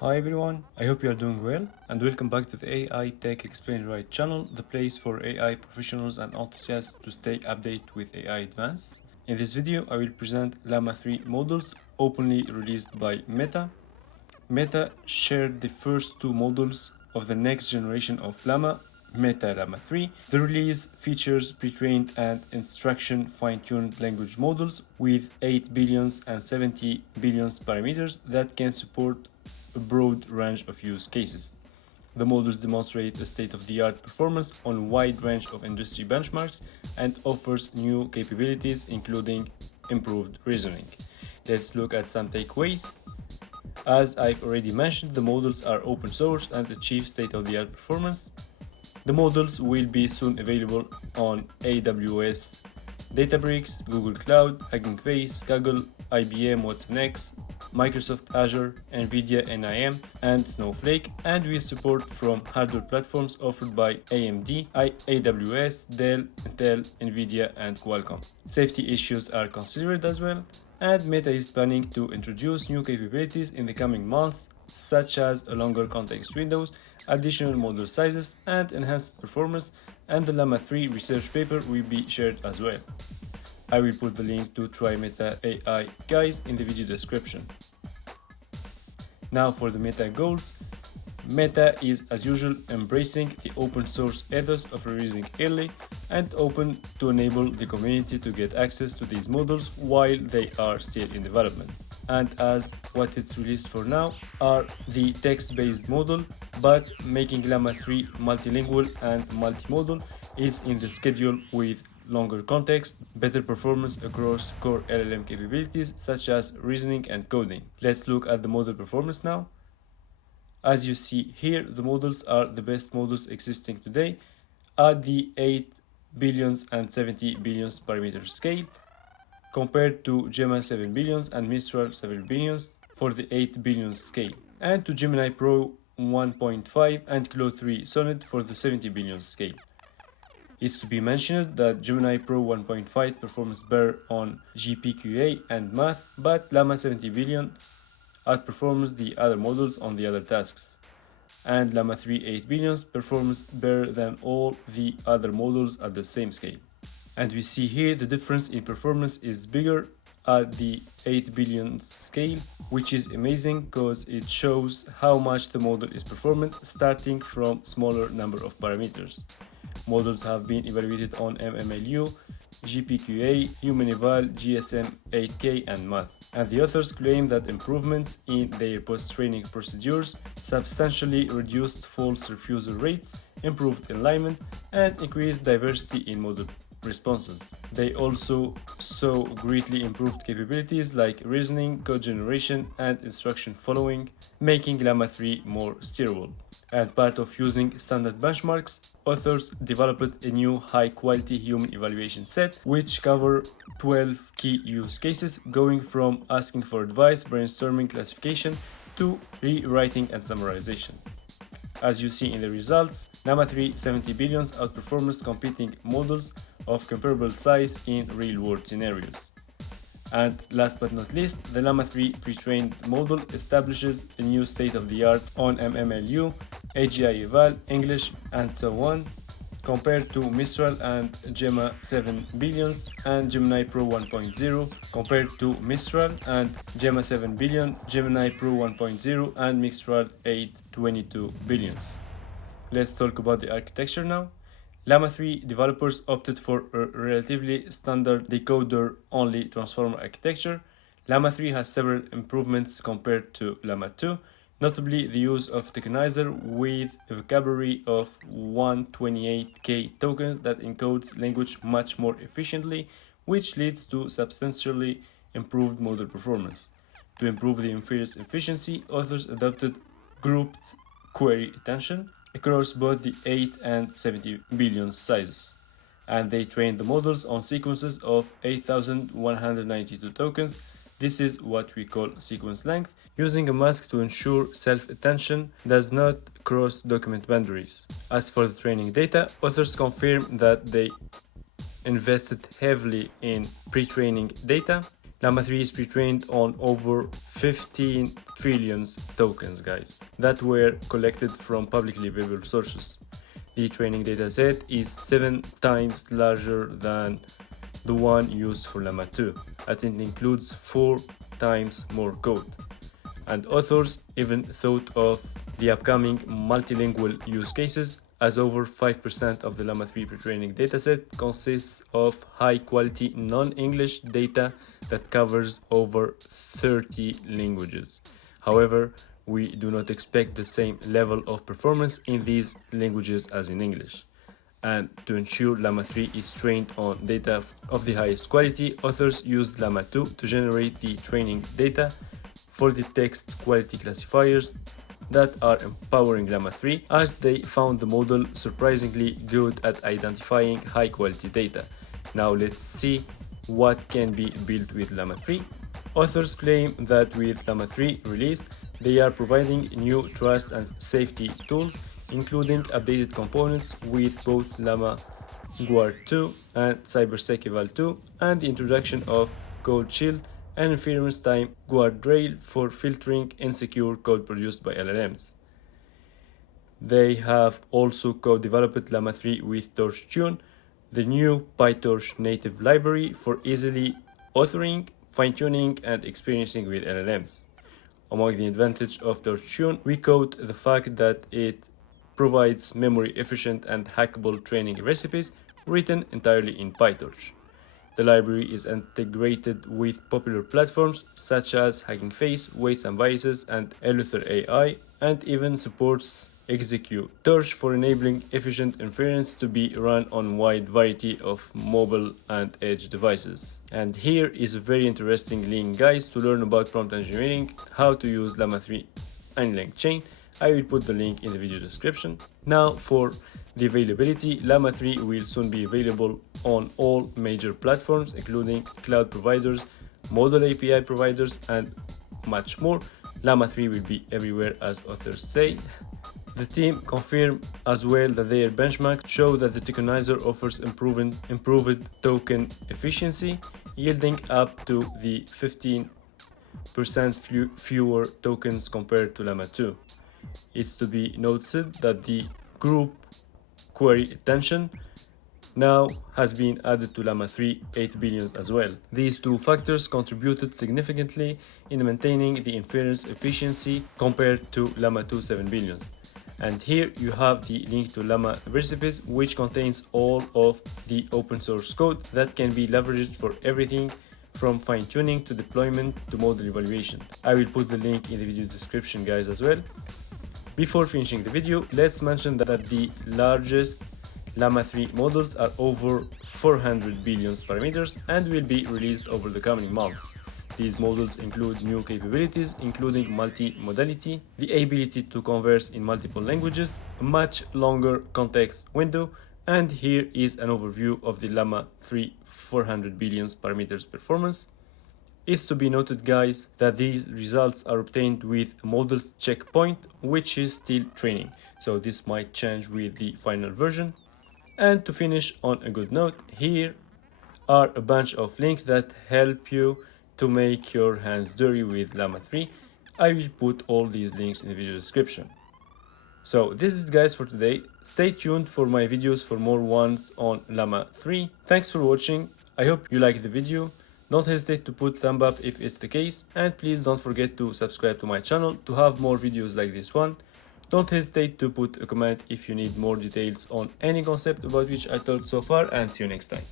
Hi everyone, I hope you are doing well and welcome back to the AI Tech Explained Right channel, the place for AI professionals and enthusiasts to stay updated with AI advances. In this video, I will present Llama 3 models openly released by Meta. Meta shared the first two models of the next generation of Llama, Meta Llama 3. The release features pre-trained and instruction fine-tuned language models with 8 billions and 70 billions parameters that can support a broad range of use cases. The models demonstrate a state-of-the-art performance on a wide range of industry benchmarks and offers new capabilities including improved reasoning. Let's look at some takeaways. As I've already mentioned, the models are open source and achieve state-of-the-art performance. The models will be soon available on AWS Databricks, Google Cloud, Hugging Face, Kaggle, IBM Watson X, Microsoft Azure, NVIDIA NIM, and Snowflake, and with support from hardware platforms offered by AMD, AWS, Dell, Intel, NVIDIA, and Qualcomm. Safety issues are considered as well, and Meta is planning to introduce new capabilities in the coming months, such as a longer context windows, additional model sizes, and enhanced performance, and the Llama 3 research paper will be shared as well. I will put the link to try Meta AI guys in the video description. Now for the Meta goals. Meta is, as usual, embracing the open source ethos of releasing early and open to enable the community to get access to these models while they are still in development. And as what it's released for now are the text-based model, but making Llama 3 multilingual and multimodal is in the schedule with longer context, better performance across core LLM capabilities such as reasoning and coding. Let's look at the model performance now. As you see here, the models are the best models existing today at the 8 billions and 70 billions parameter scale, compared to Llama 7 billions and Mistral 7 billions for the 8 billions scale, and to Gemini Pro 1.5 and Claude 3 Sonnet for the 70 billions scale. It's to be mentioned that Gemini Pro 1.5 performs better on GPQA and math, but Llama 70 billions outperforms the other models on the other tasks, and Llama 3 8 billions performs better than all the other models at the same scale. And we see here the difference in performance is bigger at the 8 billion scale, which is amazing because it shows how much the model is performant starting from smaller number of parameters. Models have been evaluated on MMLU, GPQA, Human Eval, GSM 8K, and Math. And the authors claim that improvements in their post-training procedures substantially reduced false refusal rates, improved alignment, and increased diversity in model responses. They also saw greatly improved capabilities like reasoning, code generation, and instruction following, making Llama 3 more steerable. And part of using standard benchmarks, authors developed a new high-quality human evaluation set, which cover 12 key use cases, going from asking for advice, brainstorming, classification, to rewriting and summarization. As you see in the results, Llama 3 70 billions outperforms competing models of comparable size in real-world scenarios. And last but not least, the Llama 3 pre-trained model establishes a new state-of-the-art on MMLU, AGI Eval, English, and so on, compared to Mistral and Llama 7 billions and Gemini Pro 1.0, compared to Mistral and Llama 7 billion, Gemini Pro 1.0, and Mistral 822 billions. Let's talk about the architecture now. Llama 3 developers opted for a relatively standard decoder-only transformer architecture. Llama 3 has several improvements compared to Llama 2, notably the use of tokenizer with a vocabulary of 128k tokens that encodes language much more efficiently, which leads to substantially improved model performance. To improve the inference efficiency, authors adopted grouped query attention across both the 8 and 70 billion sizes, and they trained the models on sequences of 8,192 tokens. This is what we call sequence length, using a mask to ensure self-attention does not cross document boundaries. As for the training data, authors confirm that they invested heavily in pre-training data, Llama 3 is pre-trained on over 15 trillion tokens, guys, that were collected from publicly available sources. The training dataset is 7 times larger than the one used for Llama 2, and it includes 4 times more code. And authors even thought of the upcoming multilingual use cases, as over 5% of the Llama 3 pre-training dataset consists of high-quality non-English data that covers over 30 languages. However, we do not expect the same level of performance in these languages as in English. And to ensure Llama 3 is trained on data of the highest quality, authors used Llama 2 to generate the training data for the text quality classifiers that are empowering Llama 3, as they found the model surprisingly good at identifying high quality data. Now let's see what can be built with Llama 3. Authors claim that with Llama 3 release, they are providing new trust and safety tools, including updated components with both Llama Guard 2 and CyberSec Eval 2, and the introduction of Code Shield and inference time guardrail for filtering insecure code produced by LLMs. They have also co-developed Llama 3 with TorchTune, the new PyTorch native library for easily authoring, fine-tuning, and experiencing with LLMs. Among the advantages of TorchTune, we quote the fact that it provides memory-efficient and hackable training recipes written entirely in PyTorch. The library is integrated with popular platforms such as Hugging Face, Weights and Biases, and Eleuther AI, and even supports Execute Torch for enabling efficient inference to be run on a wide variety of mobile and edge devices. And here is a very interesting link, guys, to learn about prompt engineering, how to use Llama 3 and LangChain. I will put the link in the video description. Now for the availability, Llama 3 will soon be available on all major platforms, including cloud providers, model API providers, and much more. Llama 3 will be everywhere, as authors say. The team confirmed as well that their benchmark show that the tokenizer offers improved token efficiency, yielding up to the 15% fewer tokens compared to Llama 2. It's to be noted that the group query attention now has been added to Llama 3 8 billion as well. These two factors contributed significantly in maintaining the inference efficiency compared to Llama 2 7 billion. And here you have the link to Llama recipes, which contains all of the open source code that can be leveraged for everything from fine-tuning to deployment to model evaluation. I will put the link in the video description, guys, as well. Before finishing the video, let's mention that the largest Llama 3 models are over 400 billion parameters and will be released over the coming months. These models include new capabilities, including multi-modality, the ability to converse in multiple languages, a much longer context window, and here is an overview of the Llama 3 400 billion parameters performance. It's to be noted, guys, that these results are obtained with a model's checkpoint, which is still training, so this might change with the final version. And to finish on a good note, here are a bunch of links that help you to make your hands dirty with Llama 3. I will put all these links in the video description. So this is it, guys, for today. Stay tuned for my videos for more ones on Llama 3. Thanks for watching. I hope you liked the video. Don't hesitate to put thumb up if it's the case, and please don't forget to subscribe to my channel to have more videos like this one. Don't hesitate to put a comment if you need more details on any concept about which I talked so far, and see you next time.